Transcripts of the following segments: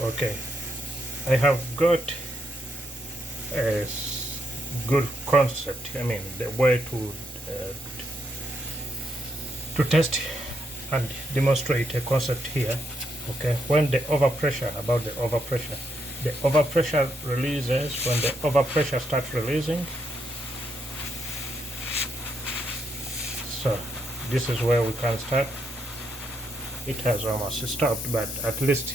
Okay, I have got a good concept. I mean, the way to test and demonstrate a concept here. Okay, when the overpressure, about the overpressure releases, when the overpressure starts releasing, so this is where we can start. It has almost stopped, but at least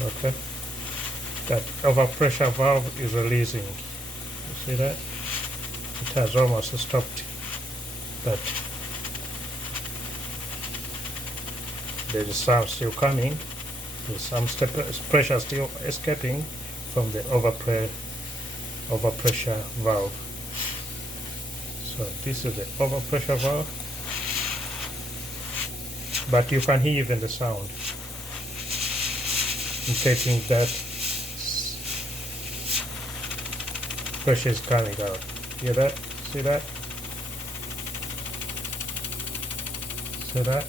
okay, that overpressure valve is releasing. You see that? It has almost stopped, but there is some still coming. There's some pressure still escaping from the overpressure valve. So this is the overpressure valve, but you can hear even the sound indicating that pressure is coming out. Hear that? See that? See that?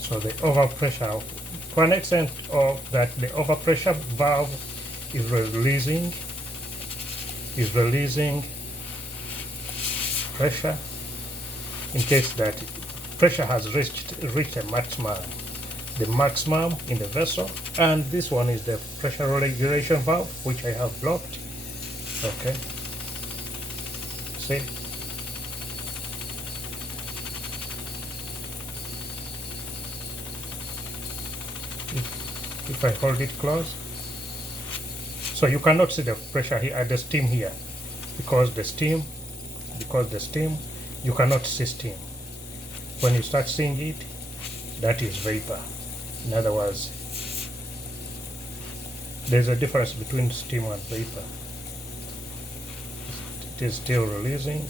So the overpressure, to an extent of that, the overpressure valve is releasing pressure in case that pressure has reached a maximum, the maximum in the vessel. And this one is the pressure regulation valve, which I have blocked. Okay, see? If I hold it close, so you cannot see the pressure here, the steam here, because the steam, you cannot see steam. When you start seeing it, that is vapor. In other words, there's a difference between steam and vapor. It is still releasing,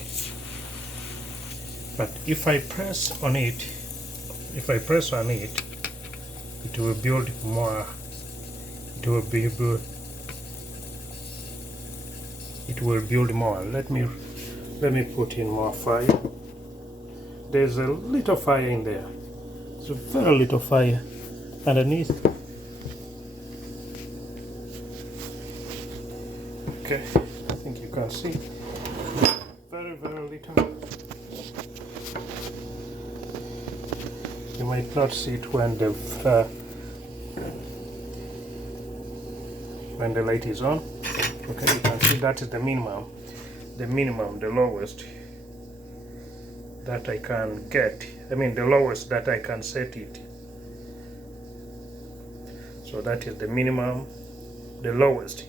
but if I press on it, it will build more. It will build more. Let me put in more fire. There's a little fire in there. It's a very little fire underneath. Okay, I think you can see. Very little. You might not see it when the light is on. Okay, you can see that is the minimum, the lowest that I can get. I mean, the lowest that I can set it. So that is the minimum, the lowest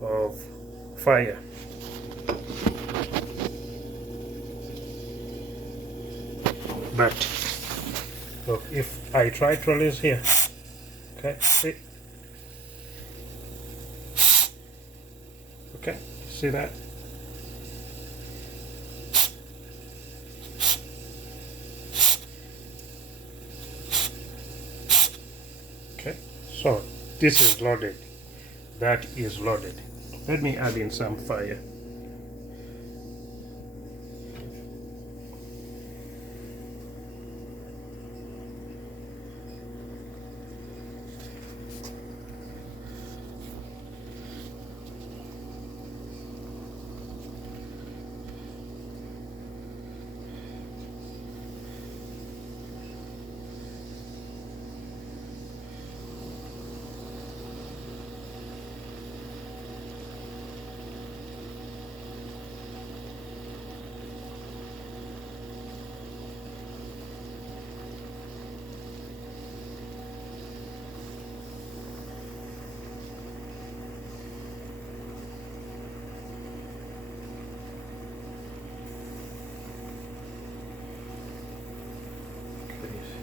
of fire. But so if I try to release here, okay, see, okay, see that? Okay, so this is loaded, that is loaded. Let me add in some fire.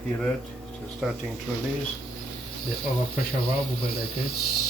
Hear that? It's starting to release. The overpressure valve will be like this.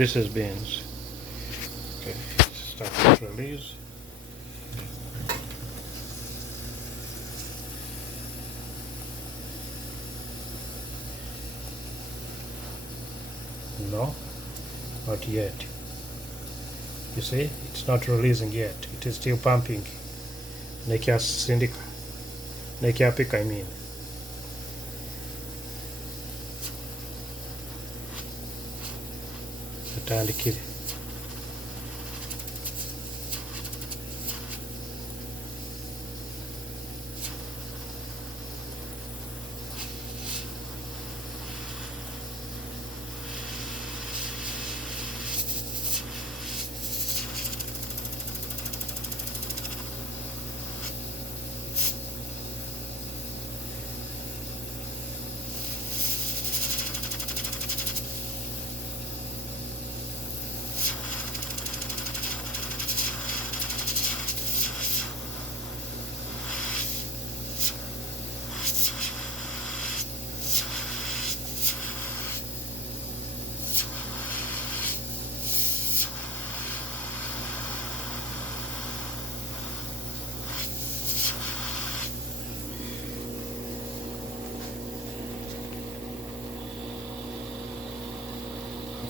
This is beans. Okay, start to release. No, not yet. You see, it's not releasing yet. It is still pumping. Nekiasindika. Nekiapika, I mean. Atandikire.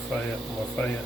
Fire, more fire.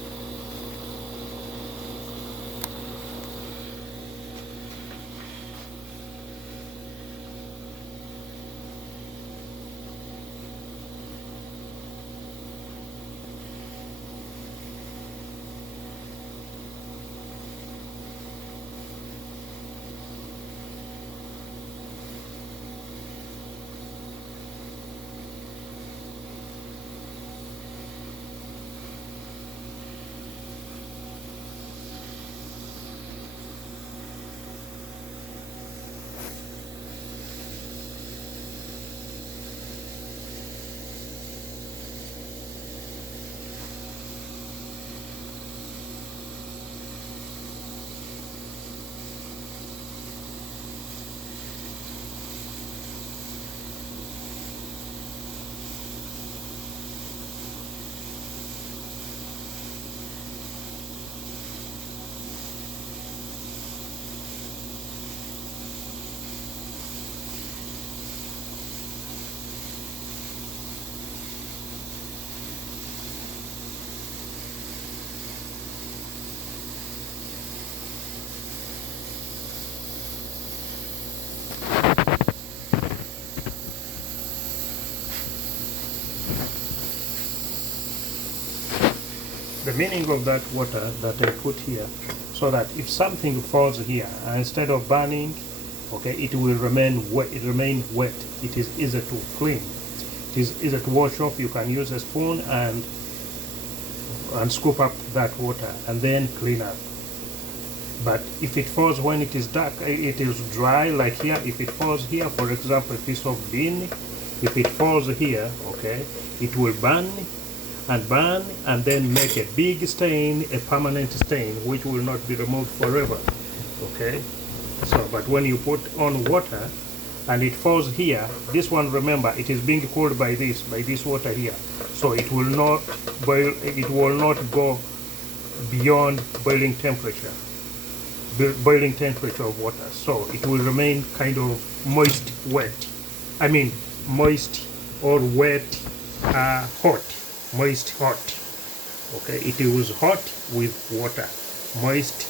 The meaning of that water that I put here, so that if something falls here, instead of burning, okay, it will remain wet. It remain wet. It is easy to clean. It is easy to wash off. You can use a spoon and scoop up that water and then clean up. But if it falls when it is dark, it is dry, like here. If it falls here, for example, a piece of bean, if it falls here, okay, it will burn and then make a big stain, a permanent stain, which will not be removed forever. Okay, so but when you put on water and it falls here, this one, remember, it is being cooled by this water here, so it will not boil, it will not go beyond boiling temperature of water, so it will remain kind of moist or wet, hot, moist hot. Okay, it was hot with water, moist,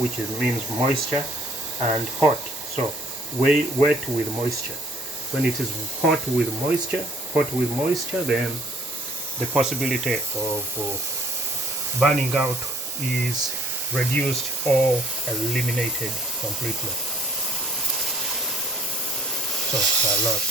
which means moisture, and hot, so wet with moisture. When it is hot with moisture, then the possibility of burning out is reduced or eliminated completely. So a lot.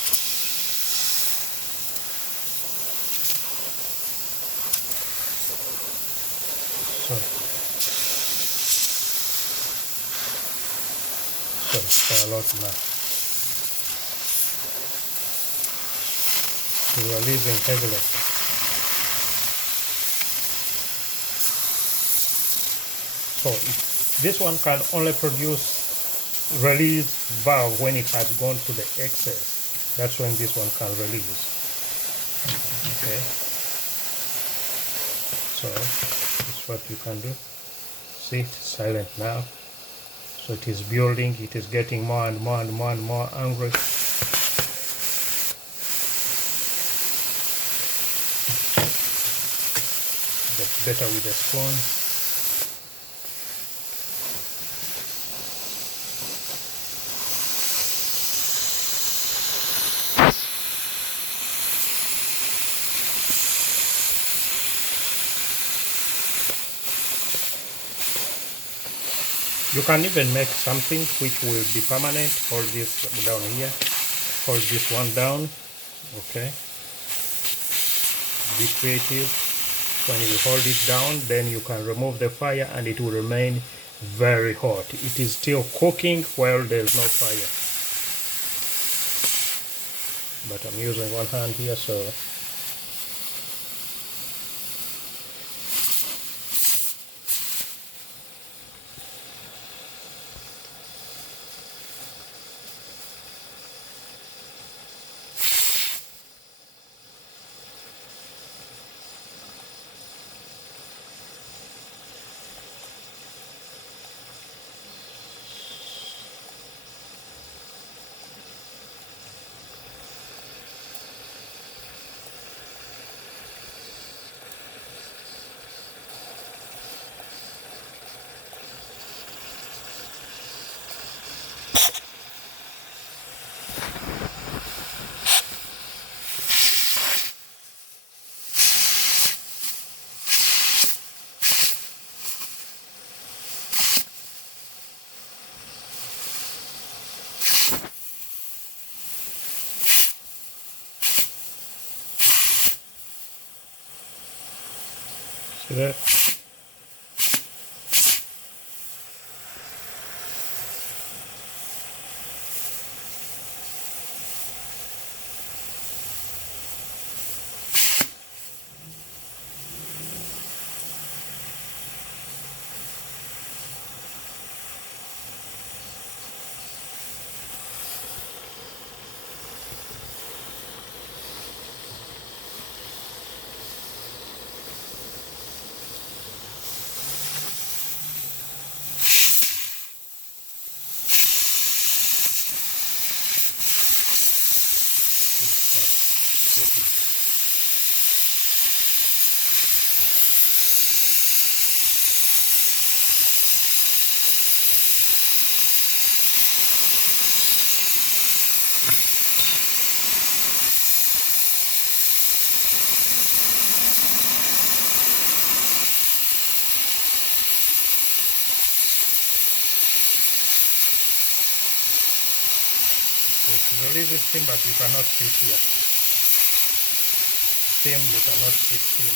So a lot now. We are releasing heavily. So this one can only produce release valve when it has gone to the excess. That's when this one can release. Okay. So this what you can do. See, it's silent now. So it is building, it is getting more and more and more and more angry. Get better with the spoon. You can even make something which will be permanent. Hold this down here. Hold this one down. Okay. Be creative. When you hold it down, then you can remove the fire and it will remain very hot. It is still cooking while there's no fire. But I'm using one hand here, so see that? It's releasing steam, but you cannot sit here. Steam, you cannot sit steam.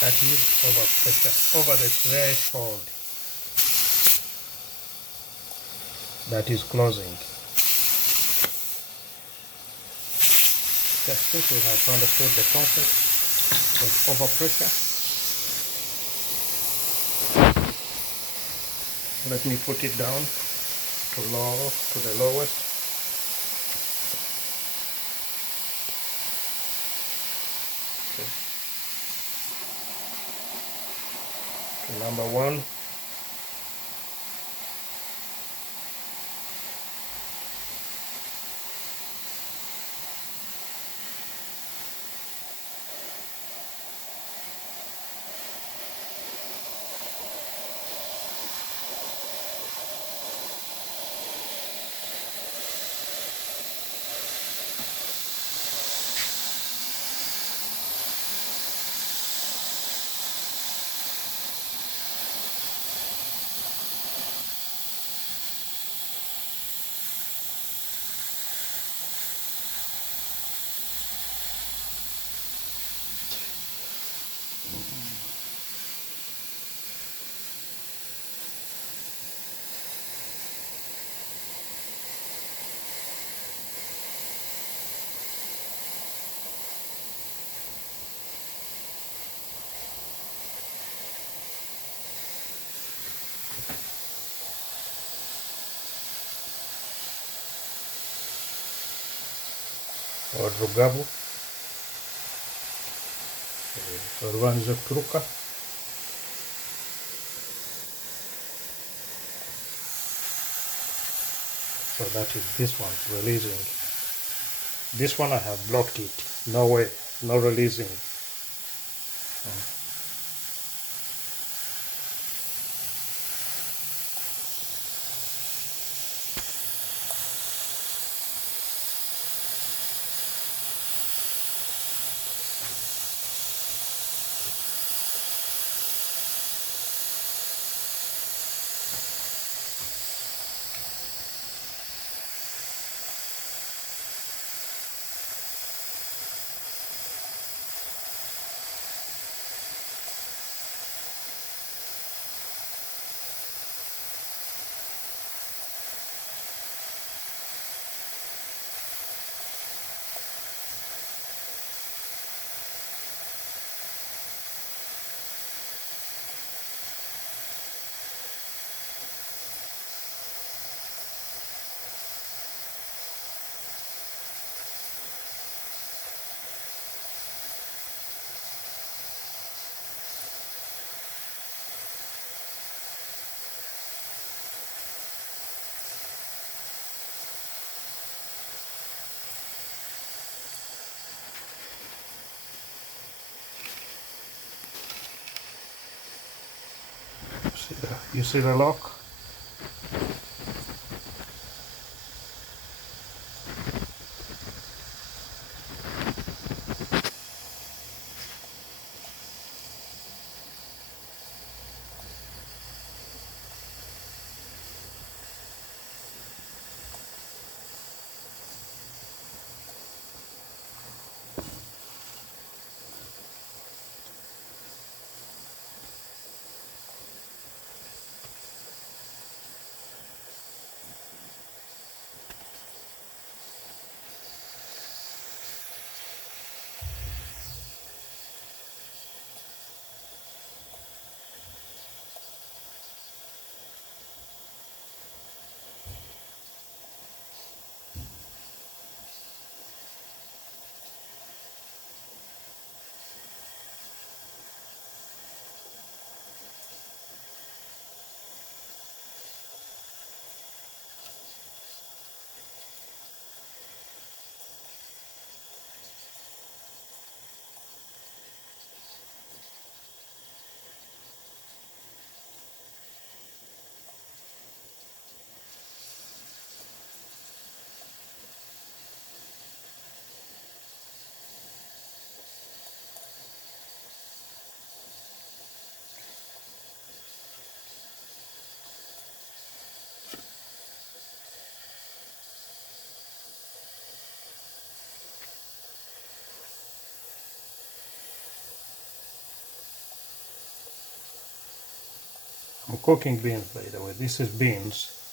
That is over pressure, over the threshold. That is closing. I think we have understood the concept of overpressure. Let me put it down to the lowest. Okay. To number 1. or Rugabu. Rwanze kuruka. So that is this one releasing. This one I have blocked it. No way, no releasing. You see the lock? I'm cooking beans, by the way. This is beans.